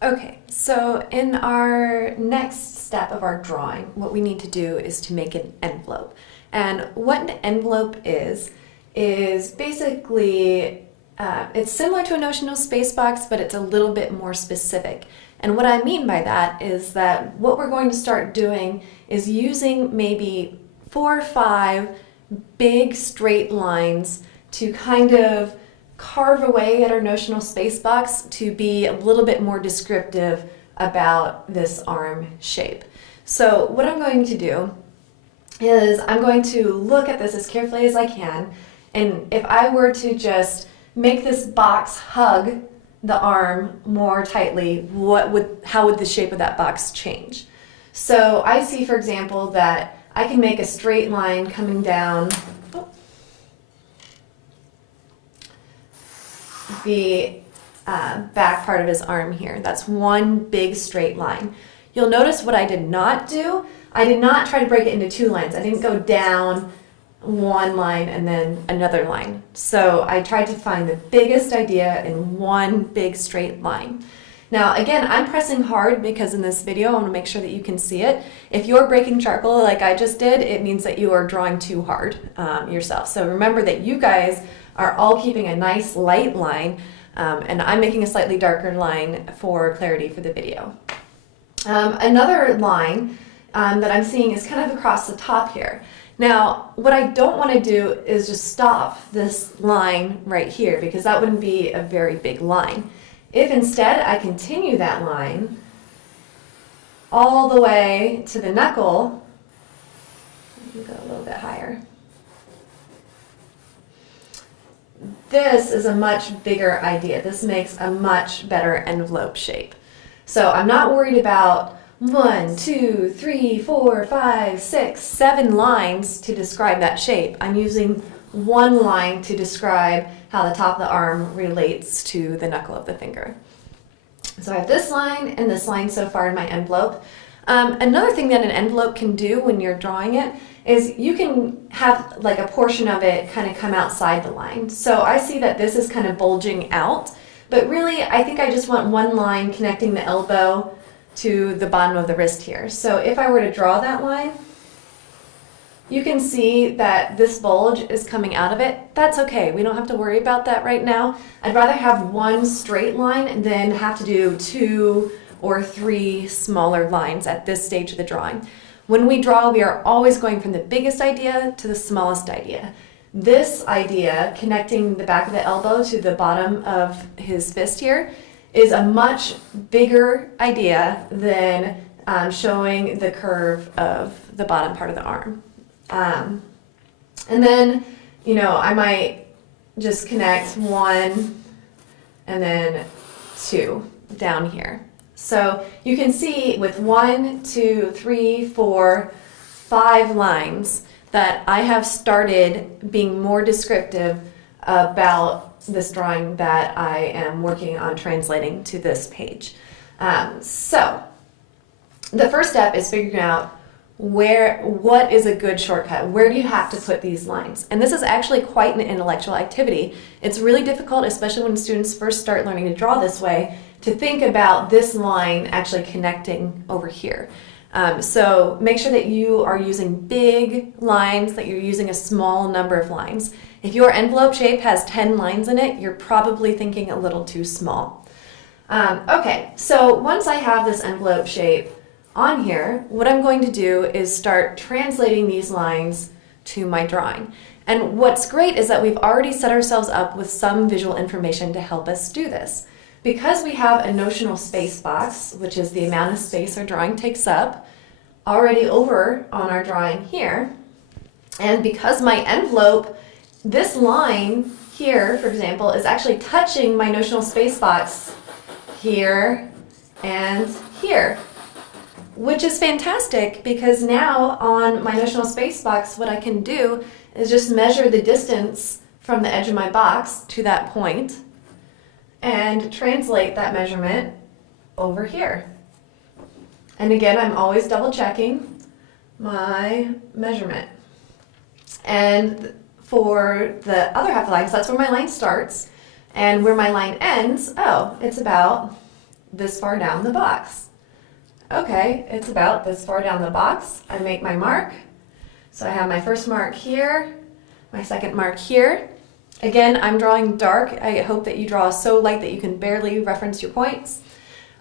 Okay, so in our next step of our drawing, what we need to do is to make an envelope. And what an envelope is basically, it's similar to a notional space box, but it's a little bit more specific. And what I mean by that is that what we're going to start doing is using maybe 4 or 5 big straight lines to kind of carve away at our notional space box to be a little bit more descriptive about this arm shape. So what I'm going to do is I'm going to look at this as carefully as I can, and if I were to just make this box hug the arm more tightly, how would the shape of that box change? So I see, for example, that I can make a straight line coming down the back part of his arm here. That's one big straight line. You'll notice what I did not do. I did not try to break it into 2 lines. I didn't go down one line and then another line. So I tried to find the biggest idea in one big straight line. Now again, I'm pressing hard because in this video I want to make sure that you can see it. If you're breaking charcoal like I just did, it means that you are drawing too hard yourself. So remember that you guys are all keeping a nice light line, and I'm making a slightly darker line for clarity for the video. Another line that I'm seeing is kind of across the top here. Now, what I don't want to do is just stop this line right here, because that wouldn't be a very big line. If instead I continue that line all the way to the knuckle, let me go a little bit higher. This is a much bigger idea. This makes a much better envelope shape. So I'm not worried about 1, 2, 3, 4, 5, 6, 7 lines to describe that shape. I'm using one line to describe how the top of the arm relates to the knuckle of the finger. So I have this line and this line so far in my envelope. Another thing that an envelope can do when you're drawing it is you can have like a portion of it kind of come outside the line. So I see that this is kind of bulging out, but really I think I just want one line connecting the elbow to the bottom of the wrist here. So if I were to draw that line, you can see that this bulge is coming out of it. That's okay, we don't have to worry about that right now. I'd rather have one straight line than have to do 2 or 3 smaller lines at this stage of the drawing. When we draw, we are always going from the biggest idea to the smallest idea. This idea, connecting the back of the elbow to the bottom of his fist here, is a much bigger idea than showing the curve of the bottom part of the arm. And then, I might just connect 1 and then 2 down here. So you can see with 1, 2, 3, 4, 5 lines that I have started being more descriptive about this drawing that I am working on translating to this page. So the first step is figuring out what is a good shortcut? Where do you have to put these lines? And this is actually quite an intellectual activity. It's really difficult, especially when students first start learning to draw this way, to think about this line actually connecting over here. So make sure that you are using big lines, that you're using a small number of lines. If your envelope shape has 10 lines in it, you're probably thinking a little too small. Okay, so once I have this envelope shape on here, what I'm going to do is start translating these lines to my drawing. And what's great is that we've already set ourselves up with some visual information to help us do this. Because we have a notional space box, which is the amount of space our drawing takes up, already over on our drawing here, and because my envelope, this line here, for example, is actually touching my notional space box here and here, which is fantastic because now on my notional space box, what I can do is just measure the distance from the edge of my box to that point and translate that measurement over here. And again, I'm always double checking my measurement. And for the other half of the line, so that's where my line starts, and where my line ends, it's about this far down the box. Okay, it's about this far down the box. I make my mark. So I have my first mark here, my second mark here. Again, I'm drawing dark. I hope that you draw so light that you can barely reference your points.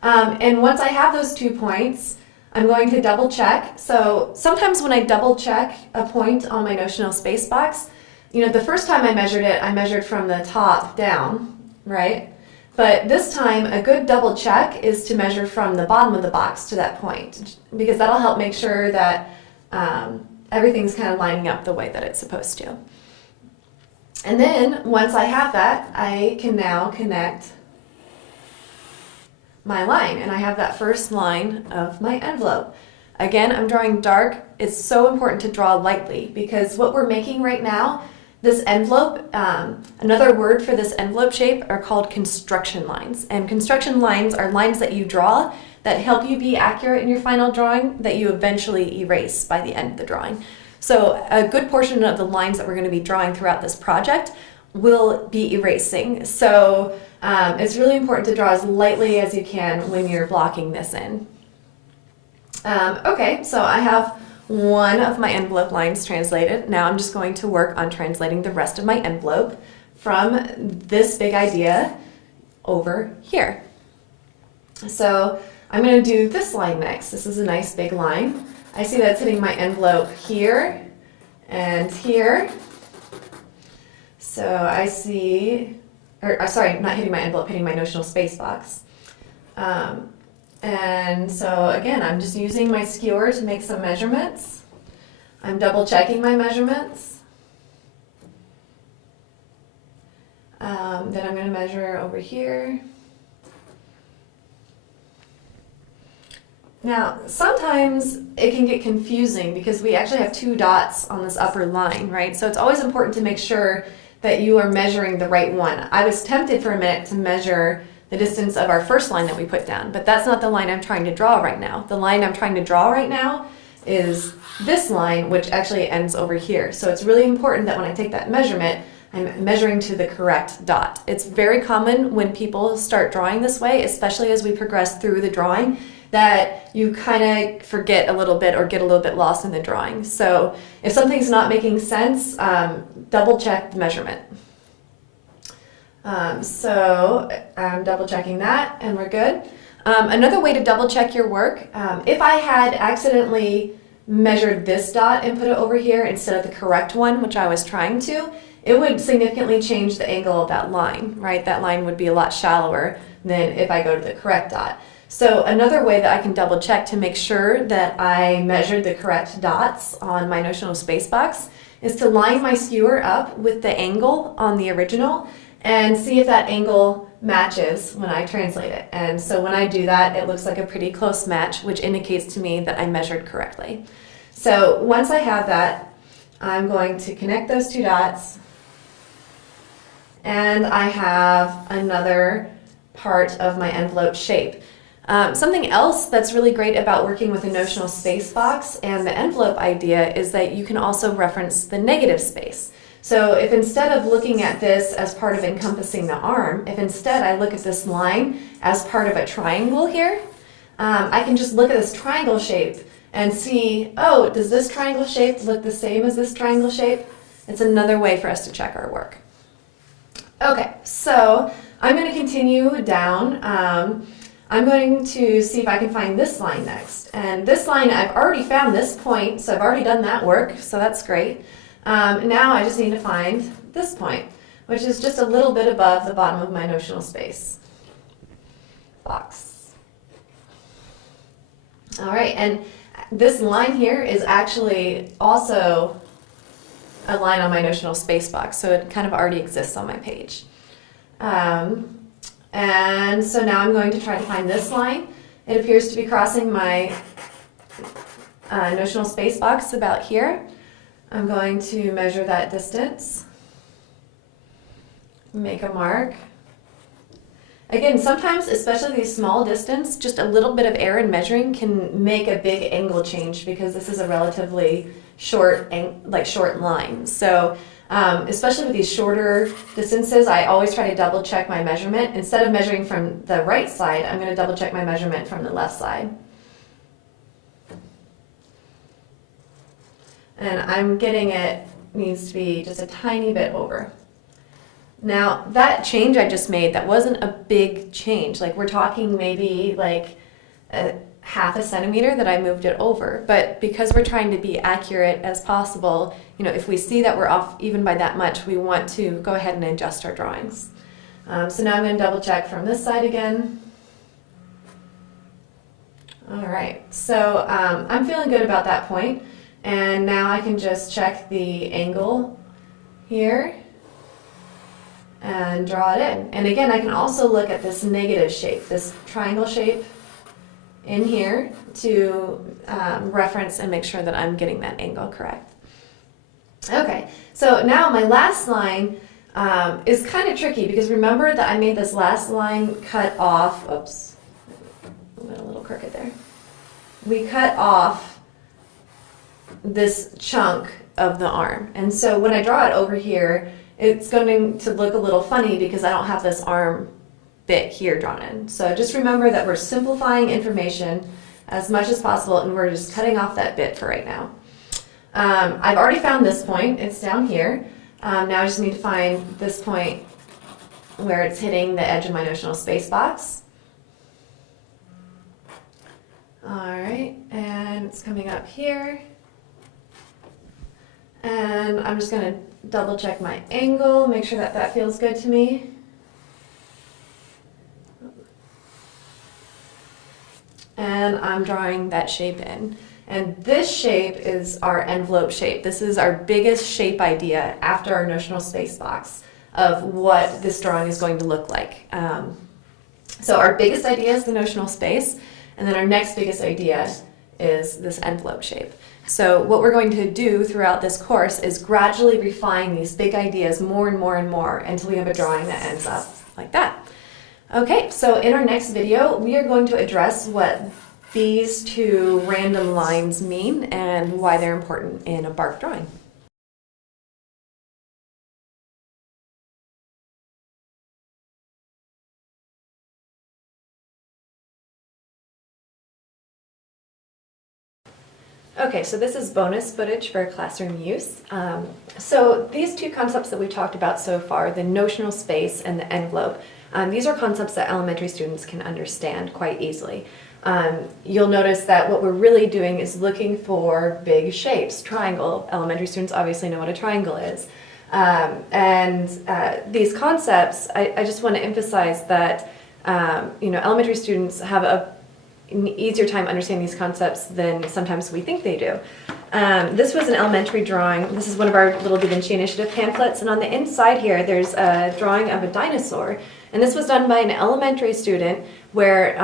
And once I have those 2 points, I'm going to double check. So sometimes when I double check a point on my notional space box, the first time I measured from the top down, right? But this time, a good double check is to measure from the bottom of the box to that point, because that'll help make sure that everything's kind of lining up the way that it's supposed to. And then once I have that, I can now connect my line, and I have that first line of my envelope. Again, I'm drawing dark. It's so important to draw lightly, because what we're making right now, this envelope, another word for this envelope shape are called construction lines. And construction lines are lines that you draw that help you be accurate in your final drawing that you eventually erase by the end of the drawing. So a good portion of the lines that we're going to be drawing throughout this project will be erasing. So it's really important to draw as lightly as you can when you're blocking this in. Okay, so I have one of my envelope lines translated. Now I'm just going to work on translating the rest of my envelope from this big idea over here. So I'm going to do this line next. This is a nice big line. I see that it's hitting my envelope here and here. So I see, sorry, not hitting my envelope, hitting my notional space box. And so again, I'm just using my skewer to make some measurements. I'm double checking my measurements. Then I'm going to measure over here. Now, sometimes it can get confusing because we actually have 2 dots on this upper line, right? So it's always important to make sure that you are measuring the right one. I was tempted for a minute to measure the distance of our first line that we put down, but that's not the line I'm trying to draw right now. The line I'm trying to draw right now is this line, which actually ends over here. So it's really important that when I take that measurement, I'm measuring to the correct dot. It's very common when people start drawing this way, especially as we progress through the drawing, that you kind of forget a little bit or get a little bit lost in the drawing. So if something's not making sense, double check the measurement. So I'm double checking that and we're good. Another way to double check your work, if I had accidentally measured this dot and put it over here instead of the correct one, which I was trying to, it would significantly change the angle of that line, right? That line would be a lot shallower than if I go to the correct dot. So another way that I can double check to make sure that I measured the correct dots on my notional space box is to line my skewer up with the angle on the original and see if that angle matches when I translate it. And so when I do that, it looks like a pretty close match, which indicates to me that I measured correctly. So once I have that, I'm going to connect those 2 dots, and I have another part of my envelope shape. Something else that's really great about working with a notional space box and the envelope idea is that you can also reference the negative space. So if instead of looking at this as part of encompassing the arm, if instead I look at this line as part of a triangle here, I can just look at this triangle shape and see, oh, does this triangle shape look the same as this triangle shape? It's another way for us to check our work. Okay, so I'm going to continue down. I'm going to see if I can find this line next. And this line, I've already found this point, so I've already done that work, so that's great. Now I just need to find this point, which is just a little bit above the bottom of my notional space box. All right, and this line here is actually also a line on my notional space box, so it kind of already exists on my page. And so now I'm going to try to find this line. It appears to be crossing my notional space box about here. I'm going to measure that distance, make a mark, Again, sometimes, especially these small distance, just a little bit of error in measuring can make a big angle change because this is a relatively short line. So especially with these shorter distances, I always try to double check my measurement. Instead of measuring from the right side, I'm going to double check my measurement from the left side. And I'm getting it needs to be just a tiny bit over. Now, that change I just made, that wasn't a big change. Like, we're talking maybe like a half a centimeter that I moved it over. But because we're trying to be accurate as possible, you know, if we see that we're off even by that much, we want to go ahead and adjust our drawings. So now I'm going to double check from this side again. All right, so I'm feeling good about that point. And now I can just check the angle here and draw it in. And again, I can also look at this negative shape, this triangle shape in here to reference and make sure that I'm getting that angle correct. Okay, so now my last line is kind of tricky because remember that I made this last line cut off, oops, I went a little crooked there. We cut off this chunk of the arm. And so when I draw it over here, it's going to look a little funny because I don't have this arm bit here drawn in. So just remember that we're simplifying information as much as possible and we're just cutting off that bit for right now. I've already found this point, it's down here. Now I just need to find this point where it's hitting the edge of my notional space box. Alright, and it's coming up here. And I'm just going to double check my angle, make sure that that feels good to me. And I'm drawing that shape in. And this shape is our envelope shape. This is our biggest shape idea after our notional space box of what this drawing is going to look like. So our biggest idea is the notional space, and then our next biggest idea is this envelope shape. So what we're going to do throughout this course is gradually refine these big ideas more and more and more until we have a drawing that ends up like that. Okay, so in our next video, we are going to address what these two random lines mean and why they're important in a bark drawing. Okay, so this is bonus footage for classroom use. So these two concepts that we've talked about so far, the notional space and the envelope, these are concepts that elementary students can understand quite easily. You'll notice that what we're really doing is looking for big shapes. Triangle, elementary students obviously know what a triangle is. These concepts, I just want to emphasize that elementary students have an easier time understanding these concepts than sometimes we think they do. This was an elementary drawing. This is one of our little Da Vinci Initiative pamphlets, and on the inside here there's a drawing of a dinosaur. And this was done by an elementary student where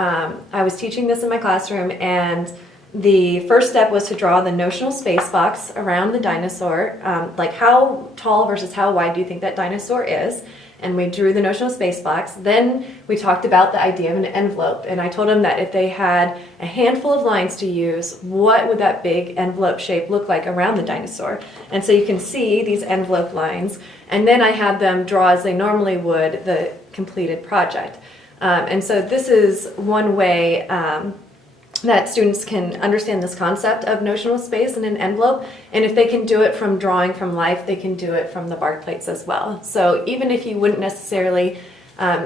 I was teaching this in my classroom, and the first step was to draw the notional space box around the dinosaur, like how tall versus how wide do you think that dinosaur is? And we drew the notional space box. Then we talked about the idea of an envelope, and I told them that if they had a handful of lines to use, what would that big envelope shape look like around the dinosaur? And so you can see these envelope lines, and then I had them draw as they normally would the completed project. And so this is one way that students can understand this concept of notional space in an envelope, and if they can do it from drawing from life, they can do it from the bark plates as well. So even if you wouldn't necessarily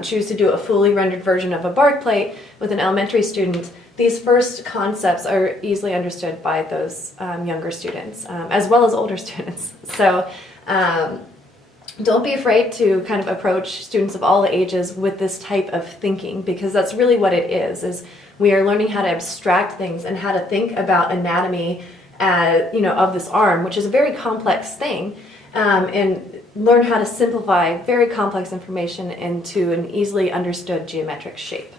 choose to do a fully rendered version of a bark plate with an elementary student, these first concepts are easily understood by those younger students, as well as older students. So don't be afraid to kind of approach students of all ages with this type of thinking, because that's really what it is we are learning how to abstract things and how to think about anatomy of this arm, which is a very complex thing, and learn how to simplify very complex information into an easily understood geometric shape.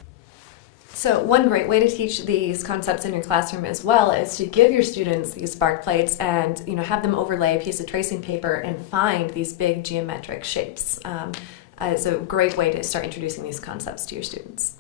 So one great way to teach these concepts in your classroom as well is to give your students these bark plates and have them overlay a piece of tracing paper and find these big geometric shapes. It's a great way to start introducing these concepts to your students.